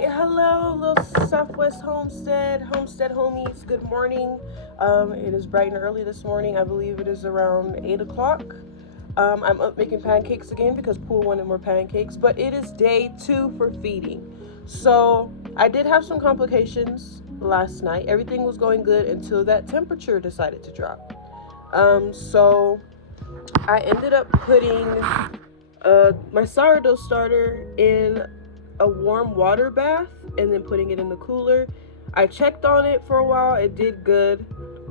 right, hello, little Southwest Homestead homies. Good morning. It is bright and early this morning. I believe it is around 8 o'clock. I'm up making pancakes again because Pool wanted more pancakes, but it is day 2 for feeding. So I did have some complications last night. Everything was going good until that temperature decided to drop. So I ended up putting my sourdough starter in a warm water bath and then putting it in the cooler. I checked on it for a while. It did good,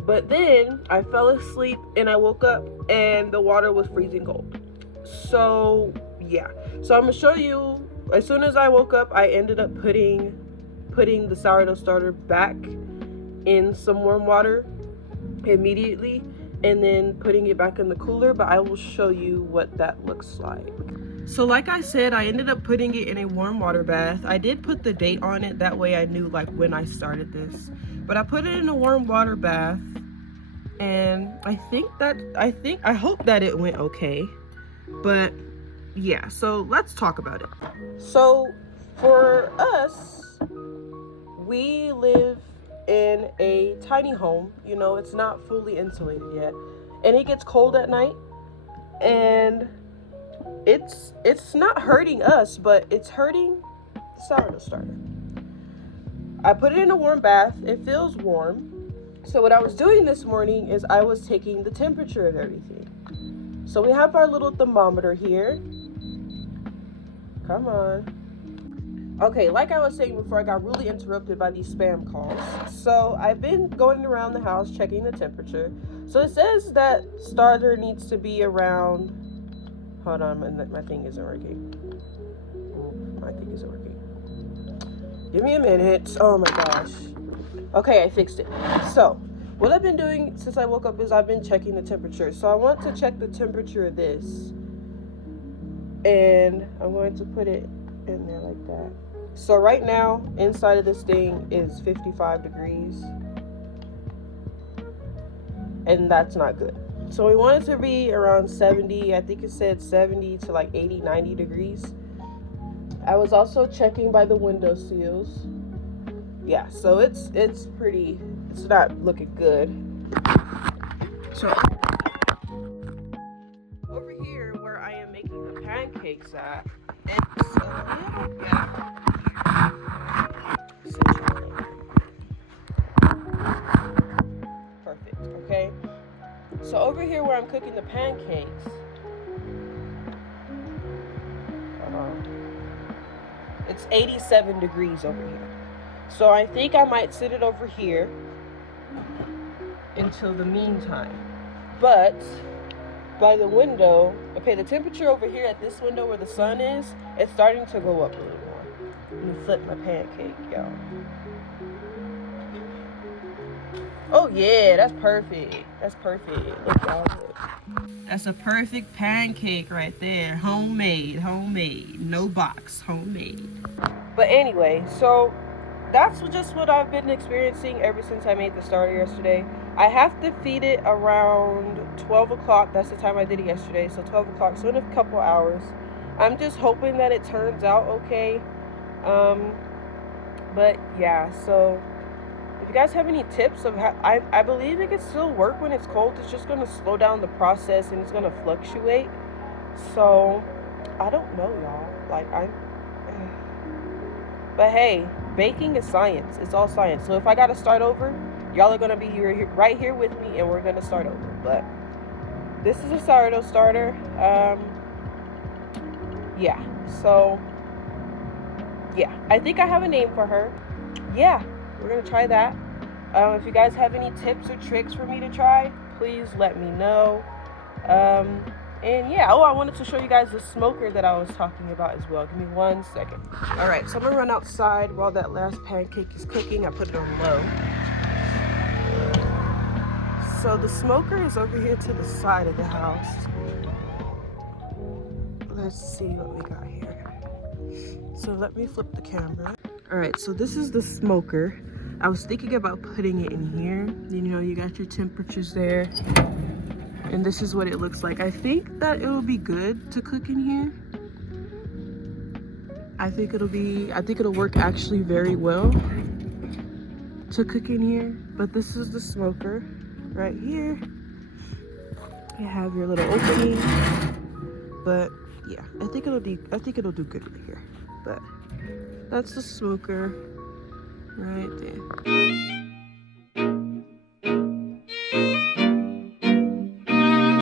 but then I fell asleep and I woke up and the water was freezing cold. So yeah, so I'm gonna show you. As soon as I woke up, I ended up putting the sourdough starter back in some warm water immediately and then putting it back in the cooler, but I will show you what that looks like. So like I said, I ended up putting it in a warm water bath. I did put the date on it, that way I knew like when I started this. But I put it in a warm water bath, and I hope that it went okay. But yeah, so let's talk about it. So for us, we live in a tiny home. You know, it's not fully insulated yet, and it gets cold at night, and it's not hurting us, but it's hurting the sourdough starter. I put it in a warm bath. It feels warm. So what I was doing this morning is I was taking the temperature of everything. So we have our little thermometer here. Come on. Okay, like I was saying before, I got really interrupted by these spam calls. So I've been going around the house checking the temperature. So it says that starter needs to be around, hold on, my thing isn't working. My thing isn't working. Give me a minute. Oh my gosh. Okay, I fixed it. So what I've been doing since I woke up is I've been checking the temperature. So I want to check the temperature of this, and I'm going to put it in there like that. So right now inside of this thing is 55 degrees, and that's not good. So we want it to be around 70. I think it said 70 to like 80, 90 degrees. I was also checking by the window sills. Yeah, so it's not looking good. So over here where I am making the pancakes at, it's a little perfect, okay? So over here where I'm cooking the pancakes, it's 87 degrees over here. So I think I might sit it over here until the meantime. But by the window, okay, the temperature over here at this window where the sun is, it's starting to go up a little more. Let me flip my pancake, y'all. Oh yeah, that's perfect. That's perfect. Look, y'all. That's a perfect pancake right there. Homemade. No box, homemade. But anyway, so that's just what I've been experiencing ever since I made the starter yesterday. I have to feed it around 12 o'clock. That's the time I did it yesterday. So 12 o'clock, so in a couple hours. I'm just hoping that it turns out okay. But yeah, so if you guys have any tips of how, I believe it can still work when it's cold. It's just going to slow down the process and it's going to fluctuate. So I don't know, y'all. But hey, baking is science. It's all science. So if I got to start over, y'all are going to be right here with me, and we're going to start over. But this is a sourdough starter. Yeah. So yeah, I think I have a name for her. Yeah, we're going to try that. If you guys have any tips or tricks for me to try, please let me know. And yeah, I wanted to show you guys the smoker that I was talking about as well. Give me 1 second. All right, so I'm gonna run outside while that last pancake is cooking. I put it on low. So the smoker is over here to the side of the house. Let's see what we got here. So let me flip the camera. All right, so this is the smoker. I was thinking about putting it in here. You know, you got your temperatures there. And this is what it looks like. I think that it will be good to cook in here. I think it'll work actually very well to cook in here. But this is the smoker right here. You have your little opening, but yeah, I think it'll do good right here. But that's the smoker right there.